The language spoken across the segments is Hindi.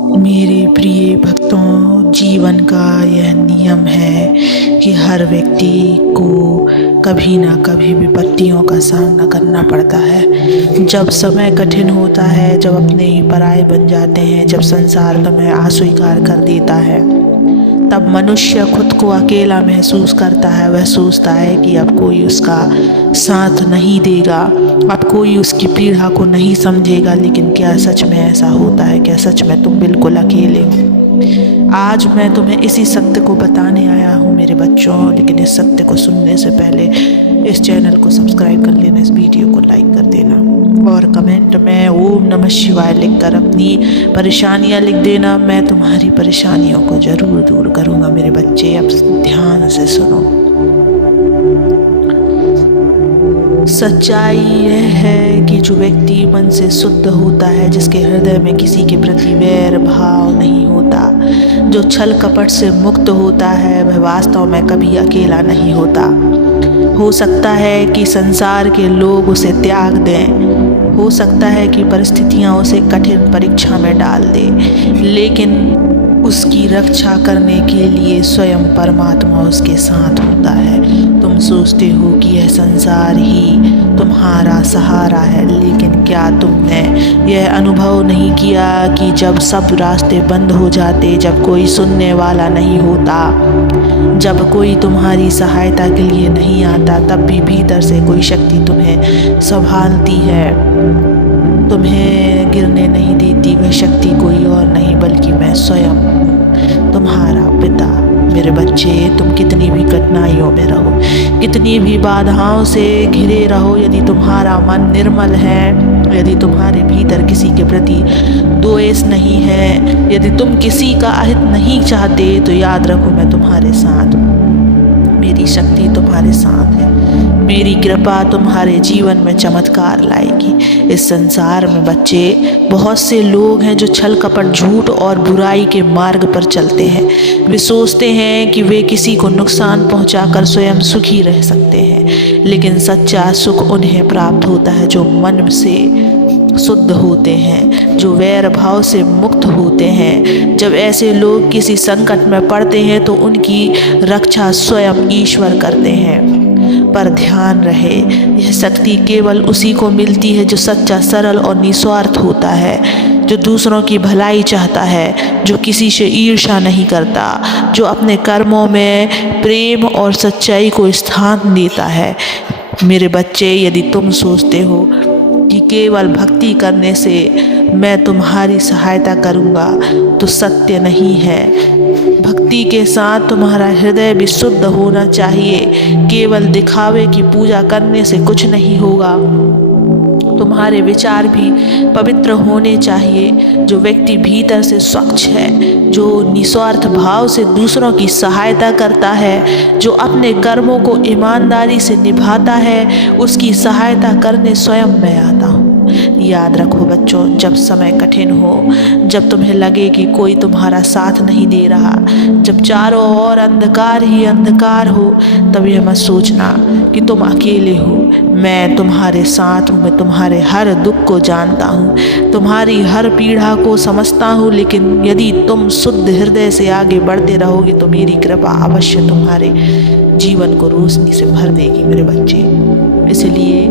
मेरे प्रिय भक्तों, जीवन का यह नियम है कि हर व्यक्ति को कभी ना कभी विपत्तियों का सामना करना पड़ता है। जब समय कठिन होता है, जब अपने ही पराये बन जाते हैं, जब संसार तुम्हें अस्वीकार कर देता है, तब मनुष्य खुद को अकेला महसूस करता है। वह सोचता है कि अब कोई उसका साथ नहीं देगा, अब कोई उसकी पीड़ा को नहीं समझेगा। लेकिन क्या सच में ऐसा होता है? क्या सच में तुम बिल्कुल अकेले हो? आज मैं तुम्हें इसी सत्य को बताने आया हूँ मेरे बच्चों। लेकिन इस सत्य को सुनने से पहले इस चैनल को सब्सक्राइब कर लेना, इस वीडियो को लाइक कर देना और कमेंट में ओम नमः शिवाय लिखकर अपनी परेशानियाँ लिख देना। मैं तुम्हारी परेशानियों को ज़रूर दूर करूँगा मेरे बच्चे। अब ध्यान से सुनो। सच्चाई यह है कि जो व्यक्ति मन से शुद्ध होता है, जिसके हृदय में किसी के प्रति वैर भाव नहीं होता, जो छल कपट से मुक्त होता है, वह वास्तव में कभी अकेला नहीं होता। हो सकता है कि संसार के लोग उसे त्याग दें, हो सकता है कि परिस्थितियां उसे कठिन परीक्षा में डाल दें, लेकिन उसकी रक्षा करने के लिए स्वयं परमात्मा उसके साथ होता है। तुम सोचते हो कि यह संसार ही तुम्हारा सहारा है, लेकिन क्या तुमने यह अनुभव नहीं किया कि जब सब रास्ते बंद हो जाते, जब कोई सुनने वाला नहीं होता, जब कोई तुम्हारी सहायता के लिए नहीं आता, तब भी भीतर से कोई शक्ति तुम्हें संभालती है, तुम्हें गिरने नहीं देती। वह शक्ति कोई और नहीं बल्कि मैं स्वयं हूँ, तुम्हारा पिता। मेरे बच्चे, तुम कितनी भी कठिनाइयों में रहो, कितनी भी बाधाओं से घिरे रहो, यदि तुम्हारा मन निर्मल है, यदि तुम्हारे भीतर किसी के प्रति द्वेष नहीं है, यदि तुम किसी का अहित नहीं चाहते, तो याद रखो मैं तुम्हारे साथ हूँ। मेरी शक्ति तुम्हारे साथ है, मेरी कृपा तुम्हारे जीवन में चमत्कार लाएगी। इस संसार में बच्चे, बहुत से लोग हैं जो छल कपट, झूठ और बुराई के मार्ग पर चलते हैं। वे सोचते हैं कि वे किसी को नुकसान पहुंचाकर स्वयं सुखी रह सकते हैं, लेकिन सच्चा सुख उन्हें प्राप्त होता है जो मन से शुद्ध होते हैं, जो वैर भाव से मुक्त होते हैं। जब ऐसे लोग किसी संकट में पड़ते हैं तो उनकी रक्षा स्वयं ईश्वर करते हैं। पर ध्यान रहे, यह शक्ति केवल उसी को मिलती है जो सच्चा, सरल और निस्वार्थ होता है, जो दूसरों की भलाई चाहता है, जो किसी से ईर्ष्या नहीं करता, जो अपने कर्मों में प्रेम और सच्चाई को स्थान देता है। मेरे बच्चे, यदि तुम सोचते हो कि केवल भक्ति करने से मैं तुम्हारी सहायता करूँगा, तो सत्य नहीं है। भक्ति के साथ तुम्हारा हृदय भी शुद्ध होना चाहिए। केवल दिखावे की पूजा करने से कुछ नहीं होगा, तुम्हारे विचार भी पवित्र होने चाहिए। जो व्यक्ति भीतर से स्वच्छ है, जो निस्वार्थ भाव से दूसरों की सहायता करता है, जो अपने कर्मों को ईमानदारी से निभाता है, उसकी सहायता करने स्वयं मैं आता हूँ। याद रखो बच्चों, जब समय कठिन हो, जब तुम्हें लगे कि कोई तुम्हारा साथ नहीं दे रहा, जब चारों ओर अंधकार ही अंधकार हो, तब यह मत सोचना कि तुम अकेले हो। मैं तुम्हारे साथ हूँ, मैं तुम्हारे हर दुख को जानता हूँ, तुम्हारी हर पीड़ा को समझता हूँ। लेकिन यदि तुम शुद्ध हृदय से आगे बढ़ते रहोगे तो मेरी कृपा अवश्य तुम्हारे जीवन को रोशनी से भर देगी मेरे बच्चे। इसलिए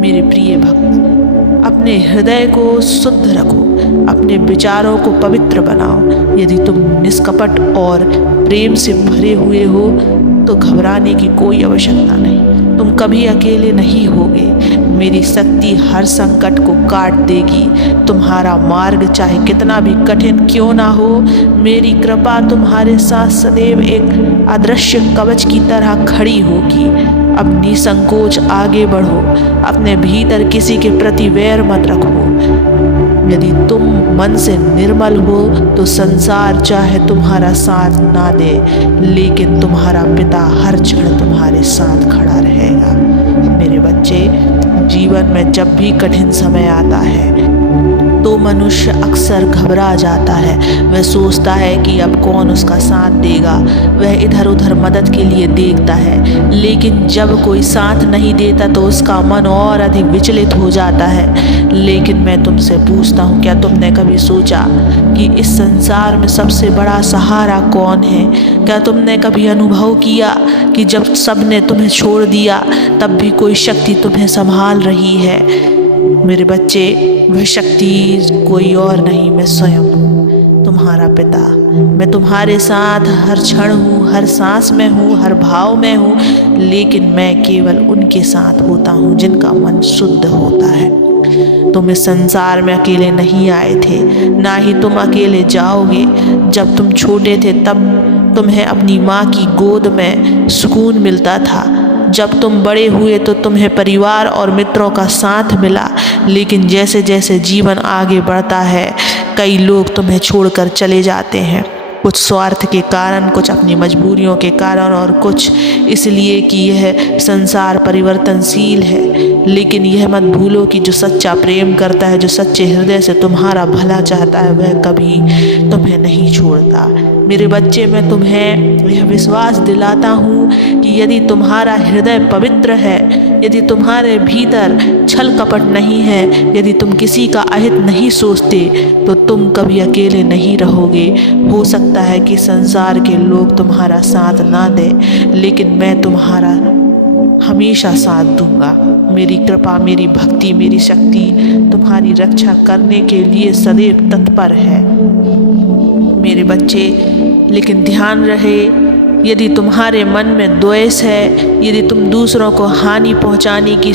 मेरे प्रिय भक्त, अपने हृदय को शुद्ध रखो, अपने विचारों को पवित्र बनाओ। यदि तुम निष्कपट और प्रेम से भरे हुए हो तो घबराने की कोई आवश्यकता नहीं, तुम कभी अकेले नहीं होगे। मेरी शक्ति हर संकट को काट देगी। तुम्हारा मार्ग चाहे कितना भी कठिन क्यों ना हो, मेरी कृपा तुम्हारे साथ सदैव एक अदृश्य कवच की तरह खड़ी होगी। अब निसंकोच आगे बढ़ो, अपने भीतर किसी के प्रति वैर मत रखो। यदि तुम मन से निर्मल हो तो संसार चाहे तुम्हारा साथ ना दे, लेकिन तुम्हारा पिता हर क्षण तुम्हारे साथ खड़ा रहेगा। मेरे बच्चे, जीवन में जब भी कठिन समय आता है तो मनुष्य अक्सर घबरा जाता है। वह सोचता है कि अब कौन उसका साथ देगा। वह इधर उधर मदद के लिए देखता है, लेकिन जब कोई साथ नहीं देता तो उसका मन और अधिक विचलित हो जाता है। लेकिन मैं तुमसे पूछता हूँ, क्या तुमने कभी सोचा कि इस संसार में सबसे बड़ा सहारा कौन है? क्या तुमने कभी अनुभव किया कि जब सबने तुम्हें छोड़ दिया तब भी कोई शक्ति तुम्हें संभाल रही है? मेरे बच्चे, वह शक्ति कोई और नहीं, मैं स्वयं हूँ, तुम्हारा पिता। मैं तुम्हारे साथ हर क्षण हूँ, हर सांस में हूँ, हर भाव में हूँ, लेकिन मैं केवल उनके साथ होता हूँ जिनका मन शुद्ध होता है। तुम इस संसार में अकेले नहीं आए थे, ना ही तुम अकेले जाओगे। जब तुम छोटे थे तब तुम्हें अपनी माँ की गोद में सुकून मिलता था। जब तुम बड़े हुए तो तुम्हें परिवार और मित्रों का साथ मिला, लेकिन जैसे जैसे जीवन आगे बढ़ता है कई लोग तुम्हें छोड़कर चले जाते हैं, कुछ स्वार्थ के कारण, कुछ अपनी मजबूरियों के कारण और कुछ इसलिए कि यह संसार परिवर्तनशील है। लेकिन यह मत भूलो कि जो सच्चा प्रेम करता है, जो सच्चे हृदय से तुम्हारा भला चाहता है, वह कभी तुम्हें नहीं छोड़ता। मेरे बच्चे, मैं तुम्हें यह विश्वास दिलाता हूँ कि यदि तुम्हारा हृदय पवित्र है, यदि तुम्हारे भीतर छल कपट नहीं है, यदि तुम किसी का अहित नहीं सोचते, तो तुम कभी अकेले नहीं रहोगे। हो सकता है कि संसार के लोग तुम्हारा साथ ना दें, लेकिन मैं तुम्हारा हमेशा साथ दूंगा। मेरी कृपा, मेरी भक्ति, मेरी शक्ति तुम्हारी रक्षा करने के लिए सदैव तत्पर है मेरे बच्चे। लेकिन ध्यान रहे, यदि तुम्हारे मन में द्वेष है, यदि तुम दूसरों को हानि पहुंचाने की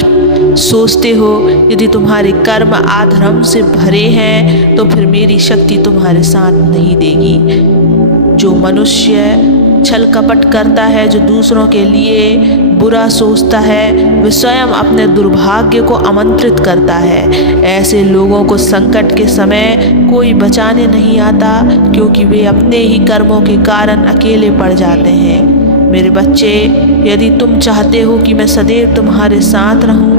सोचते हो, यदि तुम्हारे कर्म अधर्म से भरे हैं, तो फिर मेरी शक्ति तुम्हारे साथ नहीं देगी। जो मनुष्य छल कपट करता है, जो दूसरों के लिए बुरा सोचता है, वह स्वयं अपने दुर्भाग्य को आमंत्रित करता है। ऐसे लोगों को संकट के समय कोई बचाने नहीं आता, क्योंकि वे अपने ही कर्मों के कारण अकेले पड़ जाते हैं। मेरे बच्चे, यदि तुम चाहते हो कि मैं सदैव तुम्हारे साथ रहूं,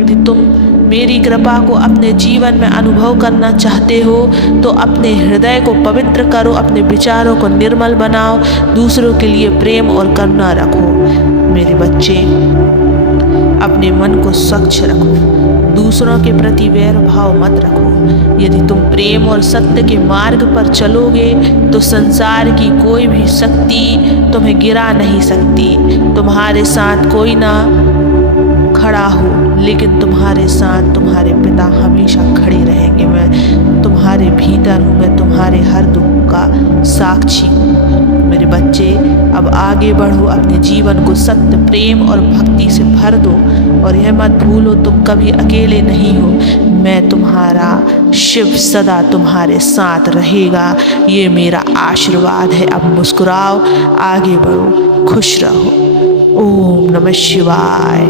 यदि तुम मेरी कृपा को अपने जीवन में अनुभव करना चाहते हो, तो अपने हृदय को पवित्र करो, अपने विचारों को निर्मल बनाओ, दूसरों के लिए प्रेम और करुणा रखो। मेरे बच्चे, अपने मन को स्वच्छ रखो, दूसरों के प्रति वैर भाव मत रखो। यदि तुम प्रेम और सत्य के मार्ग पर चलोगे तो संसार की कोई भी शक्ति तुम्हें गिरा नहीं सकती। तुम्हारे साथ कोई ना खड़ा हो, लेकिन तुम्हारे साथ तुम्हारे पिता हमेशा खड़े रहेंगे। मैं तुम्हारे भीतर हूँ, मैं तुम्हारे हर दुख का साक्षी हूँ। मेरे बच्चे, अब आगे बढ़ो, अपने जीवन को सत्य, प्रेम और भक्ति से भर दो, और यह मत भूलो तुम कभी अकेले नहीं हो। मैं तुम्हारा शिव सदा तुम्हारे साथ रहेगा, ये मेरा आशीर्वाद है। अब मुस्कुराओ, आगे बढ़ो, खुश रहो। ओम नमः शिवाय।